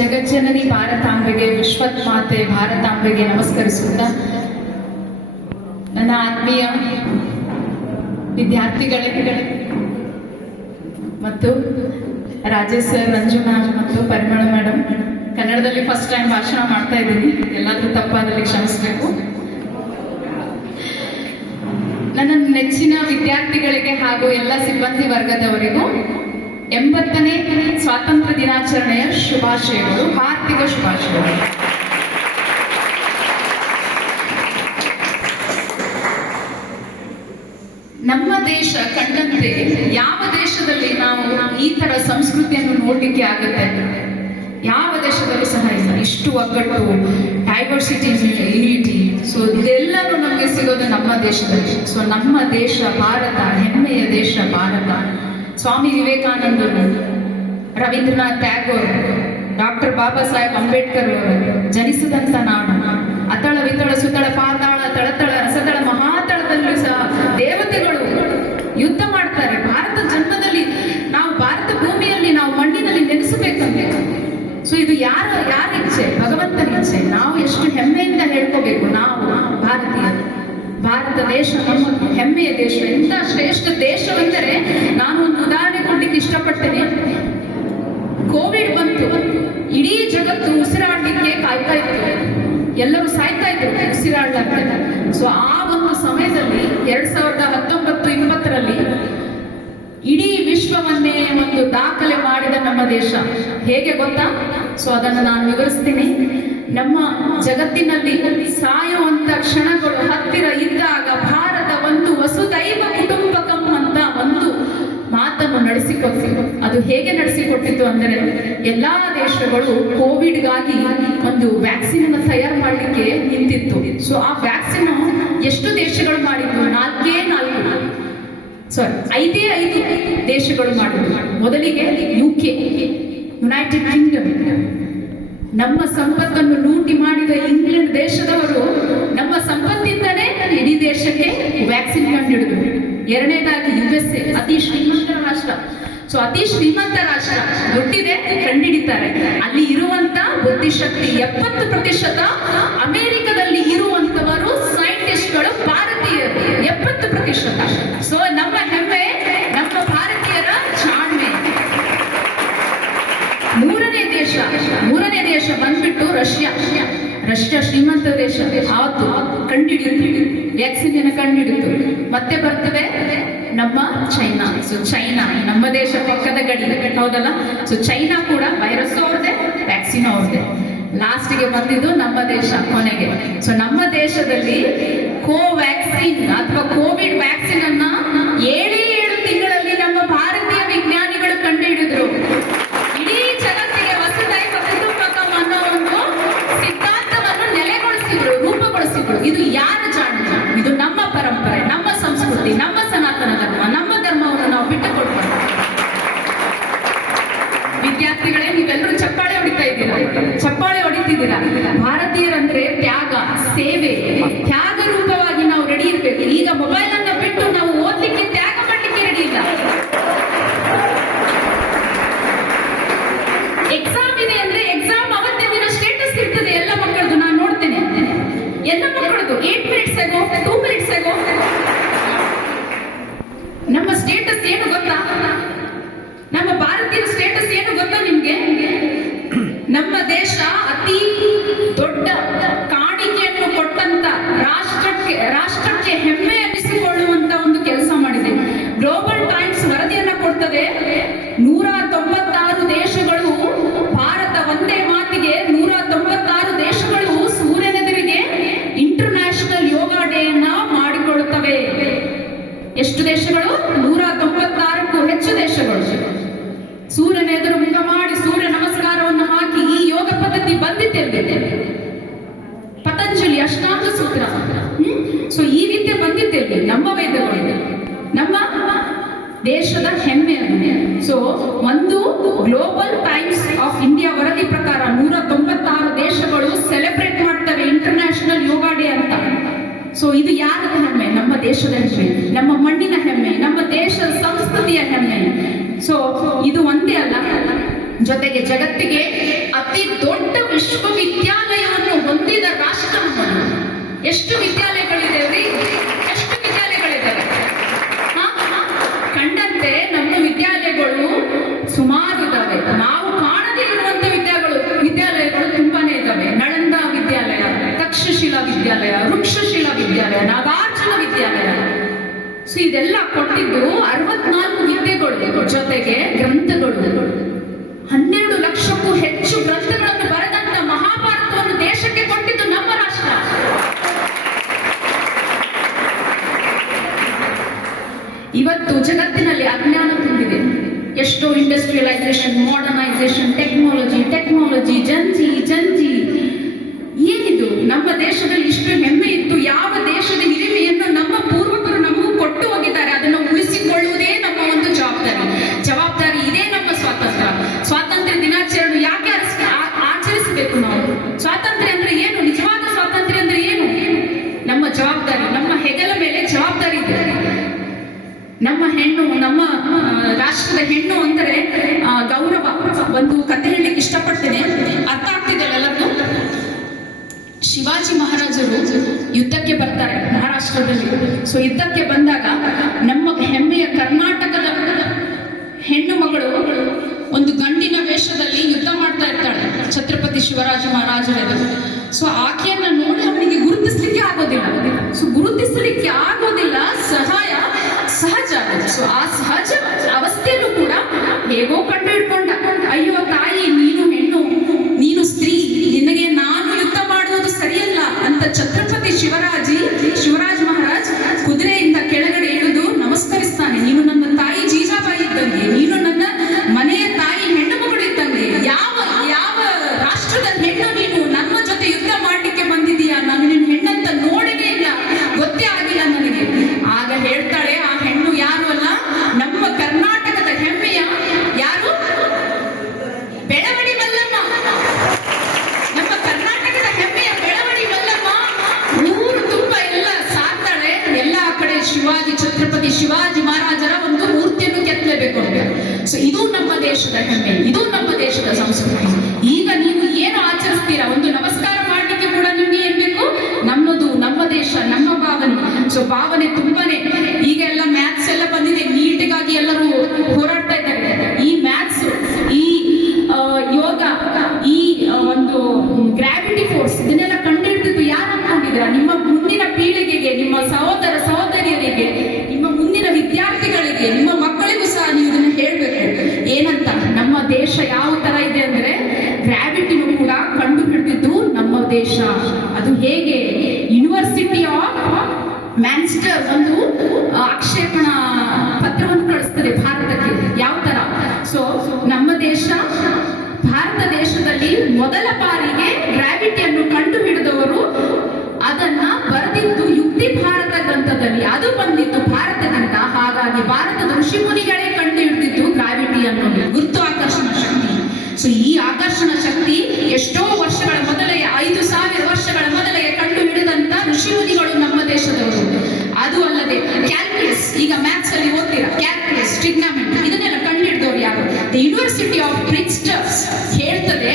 ಜಗಜ್ಜನನಿ ಭಾರತಾಂಬೆಗೆ, ವಿಶ್ವತ್ ಮಾತೆ ಭಾರತಾಂಬೆಗೆ ನಮಸ್ಕರಿಸುತ್ತಾ, ನನ್ನ ಆತ್ಮೀಯ ವಿದ್ಯಾರ್ಥಿಗಳೇ ಮತ್ತು ರಾಜೇಶ್ ಸರ್, ರಂಜುನಾ ಮತ್ತು ಪರಿಮಳ ಮೇಡಮ್, ಕನ್ನಡದಲ್ಲಿ ಫಸ್ಟ್ ಟೈಮ್ ಭಾಷಣ ಮಾಡ್ತಾ ಇದ್ದೀನಿ, ಎಲ್ಲಾದ್ರೂ ತಪ್ಪಾದಲ್ಲಿ ಕ್ಷಮಿಸಬೇಕು. ನನ್ನ ನೆಚ್ಚಿನ ವಿದ್ಯಾರ್ಥಿಗಳಿಗೆ ಹಾಗೂ ಎಲ್ಲ ಸಿಬ್ಬಂದಿ ವರ್ಗದವರಿಗೂ 80ನೇ ಸ್ವಾತಂತ್ರ್ಯ ದಿನಾಚರಣೆಯ ಶುಭಾಶಯಗಳು, ಹಾರ್ದಿಕ ಶುಭಾಶಯಗಳು. ನಮ್ಮ ದೇಶ ಕಂಡಂತೆ ಯಾವ ದೇಶದಲ್ಲಿ ನಾವು ಈ ತರ ಸಂಸ್ಕೃತಿಯನ್ನು ನೋಡ್ಲಿಕ್ಕೆ ಆಗುತ್ತೆ? ಯಾವ ದೇಶದಲ್ಲೂ ಸಹ ಇಲ್ಲ. ಇಷ್ಟು ಒಗ್ಗಟ್ಟು, ಡೈವರ್ಸಿಟಿ, ಯೂನಿಟಿ, ಸೊ ಇದೆಲ್ಲರೂ ನಮಗೆ ಸಿಗೋದು ನಮ್ಮ ದೇಶದಲ್ಲಿ. ಸೊ ನಮ್ಮ ದೇಶ ಭಾರತ, ಹೆಮ್ಮೆಯ ದೇಶ ಭಾರತ. ಸ್ವಾಮಿ ವಿವೇಕಾನಂದರು, ರವೀಂದ್ರನಾಥ್ ಟ್ಯಾಗೋರ್, ಡಾಕ್ಟರ್ ಬಾಬಾ ಸಾಹೇಬ್ ಅಂಬೇಡ್ಕರ್ ಅವರು ಜನಿಸಿದಂಥ ನಾಡು. ಅತಳ ವಿತಳ ಸುತಳ ಪಾತಾಳ ತಳತಳ ರಸತಳ ಮಹಾತಳದಲ್ಲೂ ಸಹ ದೇವತೆಗಳು ಯುದ್ಧ ಮಾಡ್ತಾರೆ. ಭಾರತ ಜನ್ಮದಲ್ಲಿ ನಾವು ಭಾರತ ಭೂಮಿಯಲ್ಲಿ ನಾವು ಮಣ್ಣಿನಲ್ಲಿ ನೆನೆಸಬೇಕಂತೆ. ಸೊ ಇದು ಯಾರ ಇಚ್ಛೆ? ಭಗವಂತನ ಇಚ್ಛೆ. ನಾವು ಎಷ್ಟು ಹೆಮ್ಮೆಯಿಂದ ಹೇಳ್ಕೋಬೇಕು, ನಾವು ಭಾರತೀಯರು. ಭಾರತ ದೇಶ ನಮ್ಮ ಹೆಮ್ಮೆಯ ದೇಶ. ಎಂಥ ಶ್ರೇಷ್ಠ ದೇಶವೆಂದರೆ, ನಾನು ಒಂದು ಉದಾಹರಣೆ ಕೊಡ್ಲಿಕ್ಕೆ ಇಷ್ಟಪಡ್ತೇನೆ. ಕೋವಿಡ್ ಬಂತು, ಇಡೀ ಜಗತ್ತು ಉಸಿರಾಡಲಿಕ್ಕೆ ಕಾಯ್ತಾ ಇತ್ತು, ಎಲ್ಲರೂ ಸಾಯ್ತಾ ಇದ್ರು ಉಸಿರಾಡಲಾರ್ದೆ. ಸೊ ಆ ಒಂದು ಸಮಯದಲ್ಲಿ 2019-2020ರಲ್ಲಿ ಇಡೀ ವಿಶ್ವವನ್ನೇ ಒಂದು ದಾಖಲೆ ಮಾಡಿದ ನಮ್ಮ ದೇಶ. ಹೇಗೆ ಗೊತ್ತಾ? ಸೊ ಅದನ್ನು ನಾನು ವಿವರಿಸ್ತೀನಿ. ನಮ್ಮ ಜಗತ್ತಿನಲ್ಲಿ ಸಾಯುವಂತ ಕ್ಷಣಗಳು ಹತ್ತಿರ ಇದ್ದಾಗ ಭಾರತ ಒಂದು ವಸುದೈವ ಕುಟುಂಬಕಂ ಅಂತ ಒಂದು ಮಾತನ್ನು ನಡೆಸಿಕೊಟ್ಟಿತು. ಅದು ಹೇಗೆ ನಡೆಸಿಕೊಟ್ಟಿತು ಅಂದರೆ, ಎಲ್ಲಾ ದೇಶಗಳು ಕೋವಿಡ್ಗಾಗಿ ಒಂದು ವ್ಯಾಕ್ಸಿನ್ ಅನ್ನು ತಯಾರು ಮಾಡಲಿಕ್ಕೆ ನಿಂತಿತ್ತು. ಸೊ ಆ ವ್ಯಾಕ್ಸಿನ್ ಎಷ್ಟು ದೇಶಗಳು ಮಾಡಿದ್ದು? 5 ದೇಶಗಳು ಮಾಡಿದ್ರು. ಮೊದಲಿಗೆ UK, ಯುನೈಟೆಡ್ ಕಿಂಗ್ಡಮ್. ನಮ್ಮ ಸಂಪತ್ತನ್ನು ಲೂಟಿ ಮಾಡಿದ ಇಂಗ್ಲೆಂಡ್ ದೇಶದವರು ನಮ್ಮ ಸಂಪತ್ತಿಂದಲೇ ಇಡೀ ದೇಶಕ್ಕೆ ವ್ಯಾಕ್ಸಿನ್ ಕಂಡುಹಿಡಿದ್ರು. ಎರಡನೇದಾಗಿ USA, ಅತಿ ಶ್ರೀಮಂತ ರಾಷ್ಟ್ರ. ಸೊ ಅತಿ ಶ್ರೀಮಂತ ರಾಷ್ಟ್ರ, ದುಡ್ಡಿದೆ, ಕಂಡುಹಿಡಿತಾರೆ. ಅಲ್ಲಿ ಇರುವಂತ ಬುದ್ಧಿಶಕ್ತಿ 70%. ಅಮೆರಿಕದಲ್ಲಿ ಇರುವಂತವರು ಸೈಂಟಿಸ್ಟ್ಗಳು ಭಾರತೀಯರು 70%. ಸೊ ನಮ್ಮ ಹೆಮ್ಮೆ, ನಮ್ಮ ಭಾರತೀಯರ ಜಾಣ್ಮೆ. ಮೂರನೇ ದೇಶ ಬಂದ್ಬಿಟ್ಟು ರಷ್ಯಾ ಶ್ರೀಮಂತ ದೇಶ. ಆವತ್ತು ಕಂಡುಹಿಡಿಯಿತು, ವ್ಯಾಕ್ಸಿನ್ ಕಂಡುಹಿಡಿತು. ಮತ್ತೆ ಬರ್ತದೆ ನಮ್ಮ ಚೈನಾ. ಸೊ ಚೈನಾ ನಮ್ಮ ದೇಶ ಪಕ್ಕದ ಗಡಿ, ಹೌದಲ್ಲ? ಸೊ ಚೈನಾ ಕೂಡ ವೈರಸ್ ಅವ್ರದೇ, ವ್ಯಾಕ್ಸಿನ್ ಅವ್ರದೇ. ಲಾಸ್ಟ್ಗೆ ಬಂದಿದ್ದು ನಮ್ಮ ದೇಶ ಕೊನೆಗೆ. ಸೊ ನಮ್ಮ ದೇಶದಲ್ಲಿ ಕೋವ್ಯಾಕ್ಸಿನ್ ಅಥವಾ ಕೋವಿಡ್ ವ್ಯಾಕ್ಸಿನ್ ಅನ್ನ 7 ತಿಂಗಳಲ್ಲಿ ನಮ್ಮ ಭಾರತೀಯ ವಿಜ್ಞಾನಿಗಳು ಕಂಡುಹಿಡಿದ್ರು. ಇಡೀ ಜಗತ್ತಿಗೆ ವಸುದೈವ ಕುಟುಂಬಕಂ ಅನ್ನೋ ಒಂದು ಸಿದ್ಧಾಂತವನ್ನು ನೆಲೆಗೊಳಿಸಿದ್ರು, ರೂಪುಗೊಳಿಸಿದ್ರು. ಇದು ಯಾರ ಜಾಣ್ಮೆ? ಇದು ನಮ್ಮ ಪರಂಪರೆ, ನಮ್ಮ ಸಂಸ್ಕೃತಿ, ನಮ್ಮ ಸನಾತನ ಧರ್ಮ. ನಮ್ಮ ಧರ್ಮವನ್ನು ನಾವು ಬಿಟ್ಟುಕೊಡ್ಬಾರ್ದು. ವಿದ್ಯಾರ್ಥಿಗಳೇ, ನೀವೆಲ್ಲರೂ ಚಪ್ಪಾಳೆ ಹೊಡಿತಿದ್ದೀರಾ. ಭಾರತೀಯರಂದ್ರೆ ತ್ಯಾಗ, ಸೇವೆ, ತ್ಯಾಗ ರೂಪವಾಗಿ ನಾವು ರೆಡಿ ಇರ್ಬೇಕು. ಈಗ ಮೊಬೈಲ್ ಅನ್ನ ಬಿಟ್ಟು ನಾವು ಓದ್ಲಿಕ್ಕೆ, ತ್ಯಾಗ ಮಾಡ್ಲಿಕ್ಕೆ ರೆಡಿ ಇಲ್ಲ. ಎಕ್ಸಾಮ್ ಇದೆ ಅಂದ್ರೆ ಎಕ್ಸಾಮ್ ಅವತ್ತೇ ದಿನ ಸ್ಟೇಟಸ್ ಇರ್ತದೆ ಎಲ್ಲ ಮಕ್ಕಳದು. ನಾನು ನೋಡ್ತೇನೆ ಎಲ್ಲ ಮಕ್ಕಳದು 8 ಮಿನಿಟ್ಸ್ ಆಗೋ, 2 ಮಿನಿಟ್ಸ್ ಆಗೋ. ನಮ್ಮ ಸ್ಟೇಟಸ್ ಏನು ಗೊತ್ತಾ? ನಮ್ಮ ಭಾರತೀಯ ಸ್ಟೇಟಸ್ ಏನು ಗೊತ್ತಾ ನಿಮ್ಗೆ? ನಮ್ಮ ದೇಶ ಅತಿ ದೊಡ್ಡ ಕಾಣಿಕೆಯನ್ನು ಕೊಟ್ಟಂತ ರಾಷ್ಟ್ರಕ್ಕೆ ಹೆಮ್ಮೆ ಅನ್ನಿಸಿಕೊಳ್ಳುವಂತ ಒಂದು ಕೆಲಸ ಮಾಡಿದೆ. ಗ್ಲೋಬಲ್ ಟೈಮ್ಸ್ ವರದಿಯನ್ನ ಕೊಡ್ತದೆ. 196 ದೇಶಗಳು, ಭಾರತ ಒಂದೇ ಮಾತಿಗೆ 196 ದೇಶಗಳು ಸೂರ್ಯನೆದುರಿಗೆ ಇಂಟರ್ನ್ಯಾಷನಲ್ ಯೋಗ ಡೇಯನ್ನ ಮಾಡಿಕೊಳ್ಳುತ್ತವೆ. ಎಷ್ಟು ದೇಶಗಳು? 196ಕ್ಕೂ ಹೆಚ್ಚು ದೇಶಗಳು ಸೂರ್ಯನ ಎದುರು ಮುಖ ಮಾಡಿ ಸೂರ್ಯ ನಮಸ್ಕಾರವನ್ನು ಹಾಕಿ ಈ ಯೋಗ ಪದ್ಧತಿ ಬಂದಿದ್ದೇವೆ. ಪತಂಜಲಿ ಅಷ್ಟಾಂಗ ಸೂತ್ರ. ಸೊ ಈ ರೀತಿ ಬಂದಿದ್ದೇವೆ ನಮ್ಮ ವೇದಗಳು, ನಮ್ಮ ದೇಶದ ಹೆಮ್ಮೆ. ಸೊ ಒಂದು ಗ್ಲೋಬಲ್ ಟೈಮ್ಸ್ ಆಫ್ ಇಂಡಿಯಾ ವರದಿ ಪ್ರಕಾರ 196 ದೇಶಗಳು ಸೆಲೆಬ್ರೇಟ್ ಮಾಡ್ತವೆ ಇಂಟರ್ನ್ಯಾಷನಲ್ ಯೋಗ ಡೇ ಅಂತ. ಸೊ ಇದು ಯಾರದ ಹೆಮ್ಮೆ? ನಮ್ಮ ದೇಶದ ಹೆಮ್ಮೆ, ನಮ್ಮ ಮಣ್ಣಿನ ಹೆಮ್ಮೆ, ನಮ್ಮ ದೇಶದ ಸಂಸ್ಕೃತಿಯ ಹೆಮ್ಮೆ. ಸೊ ಇದು ಒಂದೇ ಅಲ್ಲ, ಜೊತೆಗೆ ಜಗತ್ತಿಗೆ ಅತಿ ದೊಡ್ಡ ವಿಶ್ವವಿದ್ಯಾಲಯವನ್ನು ಹೊಂದಿದ ರಾಷ್ಟ್ರ ನಮ್ಮದು. ಎಷ್ಟು ವಿದ್ಯಾಲಯಗಳಿದೆ? ಎಷ್ಟು ವಿದ್ಯಾಲಯಗಳಿದ್ದಾವೆ? ಕಂಡಂತೆ ನಮ್ಮ ವಿದ್ಯಾಲಯಗಳು ಸುಮಾರು ಇದ್ದಾವೆ. ನಾವು ಕಾಣದೇ ಇರುವಂತ ವಿದ್ಯಾಲಯಗಳು ತುಂಬಾನೇ ಇದ್ದಾವೆ. ನಳಂದ ವಿದ್ಯಾಲಯ, ತಕ್ಷಶಿಲಾ ವಿದ್ಯಾಲಯ, ವೃಕ್ಷಶಿಲಾ ವಿದ್ಯಾಲಯ, ನಾಗಾರ್ಜುನ ವಿದ್ಯಾಲಯ. ಸೊ ಇದೆಲ್ಲ ಕೊಟ್ಟಿದ್ದು 64 ವಿದ್ಯೆಗಳು, ಜೊತೆಗೆ ಗ್ರಂಥಗಳು. 12 ಲಕ್ಷಕ್ಕೂ ಹೆಚ್ಚು ಗ್ರಂಥಗಳನ್ನು ಬರೆದಂತ ಮಹಾಭಾರತವನ್ನು ದೇಶಕ್ಕೆ ಕೊಟ್ಟಿದ್ದು ನಮ್ಮ ರಾಷ್ಟ್ರ. ಇವತ್ತು ಜಗತ್ತಿನಲ್ಲಿ ಅಜ್ಞಾನ ತುಂಬಿದೆ. ಎಷ್ಟೋ ಇಂಡಸ್ಟ್ರಿಯಲೈಸೇಷನ್, ಮಾಡರ್ನೈಸೇಷನ್, ಟೆಕ್ನಾಲಜಿ, ಜಂಜಿ ಏನಿದು? ನಮ್ಮ ದೇಶದಲ್ಲಿ ಇಷ್ಟು ಹೆಮ್ಮೆ ಇತ್ತು. ಯಾವ ದೇಶದ ಹಿರಿಮೆಯನ್ನು ನಮ್ಮ ಪೂರ್ವಕರು ನಮಗೂ ಕೊಟ್ಟು ಹೋಗಿದ್ದಾರೆ, ಅದನ್ನು ಉಳಿಸಿಕೊಳ್ಳುವುದೇ ನಮ್ಮ ಒಂದು ಜವಾಬ್ದಾರಿ. ಇದೇ ನಮ್ಮ ಸ್ವಾತಂತ್ರ್ಯ ದಿನಾಚರಣೆ ಯಾಕೆ ಆಚರಿಸಬೇಕು ನಾವು? ಸ್ವಾತಂತ್ರ್ಯ ಅಂದ್ರೆ ಏನು? ನಿಜವಾದ ಸ್ವಾತಂತ್ರ್ಯ ಅಂದ್ರೆ ಏನು? ನಮ್ಮ ಜವಾಬ್ದಾರಿ, ನಮ್ಮ ಹೆಗಲ ಮೇಲೆ ಜವಾಬ್ದಾರಿ ಇದೆ. ನಮ್ಮ ಹೆಣ್ಣು, ನಮ್ಮ ರಾಷ್ಟ್ರದ ಹೆಣ್ಣು ಅಂದರೆ ಗೌರವ. ಒಂದು ಕಥೆ ಹೇಳಲಿಕ್ಕೆ ಇಷ್ಟಪಡ್ತೇನೆ, ಅರ್ಥ ಆಗ್ತಿದೆ ಎಲ್ಲರಿಗೂ. ಶಿವಾಜಿ ಮಹಾರಾಜರು ಯುದ್ಧಕ್ಕೆ ಬರ್ತಾರೆ ಮಹಾರಾಷ್ಟ್ರದಲ್ಲಿ. ಸೊ ಯುದ್ಧಕ್ಕೆ ಬಂದಾಗ ನಮ್ಮ ಹೆಮ್ಮೆಯ ಕರ್ನಾಟಕದ ಹೆಣ್ಣು ಮಗಳು ಒಂದು ಗಂಡಿನ ವೇಷದಲ್ಲಿ ಯುದ್ಧ ಮಾಡ್ತಾ ಇರ್ತಾಳೆ ಛತ್ರಪತಿ ಶಿವಾಜಿ ಮಹಾರಾಜರು. ಸೊ ಆಕೆಯನ್ನ ನೋಡಿ ಅವನಿಗೆ ಗುರುತಿಸ್ಲಿಕ್ಕೆ ಆಗೋದಿಲ್ಲ. ಸಹಜ. ಸೊ ಆ ಸಹಜ ಅವಸ್ಥೆಯಲ್ಲೂ ಕೂಡ ಹೇಗೋ ಕಂಡು ಹಿಡ್ಕೊಂಡ. ಅಯ್ಯೋ ತಾಯಿ, ನೀನು ಹೆಣ್ಣು, ನೀನು ಸ್ತ್ರೀ, ನಿನಗೆ ನಾನು ಯುದ್ಧ ಮಾಡುವುದು ಸರಿಯಲ್ಲ ಅಂತ ಛತ್ರಪತಿ ಶಿವರಾಜ್ ಮಹಾರಾಜ್ ಕುದುರೆಯಿಂದ ಕೆಳಗಡೆ ಇಳಿದು ನಮಸ್ಕರಿಸ್ತಾನೆ. ನೀನು ನನ್ನ ತಾಯಿ ಜೀಜಾಬಾಯಿ ಇದ್ದಂಗೆ, ನೀನು ನನ್ನ ಮನೆಯ ತಾಯಿ ಹೆಣ್ಣು ಮಗಳು ಇದ್ದಂಗೆ. ಯಾವ ರಾಷ್ಟ್ರದ ಹೆಣ್ಣು ನೀನು ನಮ್ಮ ಜೊತೆ ಯುದ್ಧ ಮಾಡ್ಲಿಕ್ಕೆ ಬಂದಿದೀಯಾ? ನಾನು ನಿನ್ನ ಹೆಣ್ಣಂತ ನೋಡಿನೇ ಇಲ್ಲ, ಗೊತ್ತೇ ಆಗಿಲ್ಲ ನನಗೆ. ಆಗ ಹೇಳ್ತಾಳೆ, ಆ ಹೆಣ್ಣು ಯಾರು ಅಲ್ಲ, ನಮ್ಮ ಕರ್ನಾಟಕದ ಹೆಮ್ಮೆಯ ಯಾರು? ಬೆಳವಡಿ ಮಲ್ಲಮ್ಮ. ನಮ್ಮ ಕರ್ನಾಟಕದ ಹೆಮ್ಮೆಯ ಬೆಳವಡಿ ಮಲ್ಲಮ್ಮ ಊರು ತುಂಬ ಎಲ್ಲ ಸಾಕ್ತಾಳೆ. ಎಲ್ಲ ಕಡೆ ಛತ್ರಪತಿ ಶಿವಾಜಿ ಮಹಾರಾಜರ ಒಂದು ಮೂರ್ತಿಯನ್ನು ಕೆತ್ತಲೇಬೇಕು ಅಂತ. ಸೊ ಇದು ನಮ್ಮ ದೇಶದ ಹೆಮ್ಮೆ, ಇದು ನಮ್ಮ ದೇಶದ ಸಂಸ್ಕೃತಿ. ಈಗ ನೀವು ಏನು ಆಚರಿಸ್ತೀರಾ, ಒಂದು ನಮಸ್ಕಾರ ಮಾಡ್ಲಿಕ್ಕೆ ಕೂಡ ನಿಮ್ಗೆ ಏನ್ ಬೇಕು? ನಮ್ಮದು, ನಮ್ಮ ದೇಶ, ನಮ್ಮ ಭಾವನೆ. ಸೊ ಭಾವನೆ ತುಂಬಾನೇ. ಈಗ ಎಲ್ಲ ಮ್ಯಾಥ್ಸ್ ಎಲ್ಲ ಬಂದಿದೆ, ನೀಟಿಗಾಗಿ ಎಲ್ಲರೂ ಹೋರಾಡ್ತಾ ಇದ್ದಾರೆ. ಈ ಮ್ಯಾಥ್ಸ್, ಈ ಯೋಗ, ಈ ಒಂದು ಗ್ರಾವಿಟಿ ಫೋರ್ಸ್, ಇದನ್ನೆಲ್ಲ ಕಂಡುಹಿಡಿದಿದ್ದು ಯಾರು ಅನ್ಕೊಂಡಿದ್ರ? ನಿಮ್ಮ ಮುಂದಿನ ಪೀಳಿಗೆಗೆ, ನಿಮ್ಮ ಸಹೋದರ ಸಹೋದರಿಯರಿಗೆ, ನಿಮ್ಮ ಮುಂದಿನ ವಿದ್ಯಾರ್ಥಿಗಳಿಗೆ, ನಿಮ್ಮ ಮಕ್ಕಳಿಗೂ ಸಹ ನೀವು ಇದನ್ನ ಹೇಳ್ಬೇಕು. ಏನಂತ? ನಮ್ಮ ದೇಶ ಯಾವ ತರ ಇದೆ ಅಂದ್ರೆ, ಗ್ರಾವಿಟಿನೂ ಕೂಡ ಕಂಡು ಹಿಡಿದಿದ್ದು ನಮ್ಮ ದೇಶ. ಅದು ಹೇಗೆ? ಯೂನಿವರ್ಸಿಟಿ ಆಫ್ ಮ್ಯಾನ್ಚೆಸ್ಟರ್ ಒಂದು ಆಕ್ಷೇಪಣಾ ಪತ್ರವನ್ನು ಕಳಿಸ್ತದೆ ಭಾರತಕ್ಕೆ. ಯಾವ ತರ? ಸೊ ನಮ್ಮ ದೇಶ, ಭಾರತ ದೇಶದಲ್ಲಿ ಮೊದಲ ಬಾರಿಗೆ ಗ್ರಾವಿಟಿಯನ್ನು ಕಂಡು ಹಿಡಿದವರು ಅದನ್ನ ಬರೆದಿದ್ದು ಯುಕ್ತಿ ಭಾರತ ಗ್ರಂಥದಲ್ಲಿ. ಅದು ಬಂದಿತ್ತು ಭಾರತದಿಂದ. ಹಾಗಾಗಿ ಭಾರತದ ಋಷಿಮುನಿಗಳೇ ಕಂಡು ಹಿಡಿದಿದ್ದು ಗ್ರಾವಿಟಿ ಅನ್ನೋದು, ಗುರುತ್ವಾಕರ್ಷಣ ಶಕ್ತಿ. ಸೊ ಈ ಆಕರ್ಷಣ ಶಕ್ತಿ ಎಷ್ಟೋ ವರ್ಷಗಳ ಮೊದಲೇ, 5000 ವರ್ಷಗಳ ಮೊದಲೇ ಕಂಡು ಹಿಡಿದಂತ ಋಷಿಮುನಿಗಳು ನಮ್ಮ ದೇಶದವರು. ಅದು ಅಲ್ಲದೆ ಕ್ಯಾಲ್ಕುಲಸ್, ಈಗ ಮ್ಯಾಥ್ಸ್ ಅಲ್ಲಿ ಓದ್ತೀರಾ, ಕ್ಯಾಲ್ಕುಲಸ್, ಟ್ರಿಗ್ನಾಮೆಟ್ರಿ, ಇದನ್ನೆಲ್ಲ ಕಂಡು ಹಿಡಿದವರು ಯಾರು? ದ ಯೂನಿವರ್ಸಿಟಿ ಆಫ್ ಪ್ರಿನ್ಸ್ಟನ್ ಹೇಳ್ತದೆ,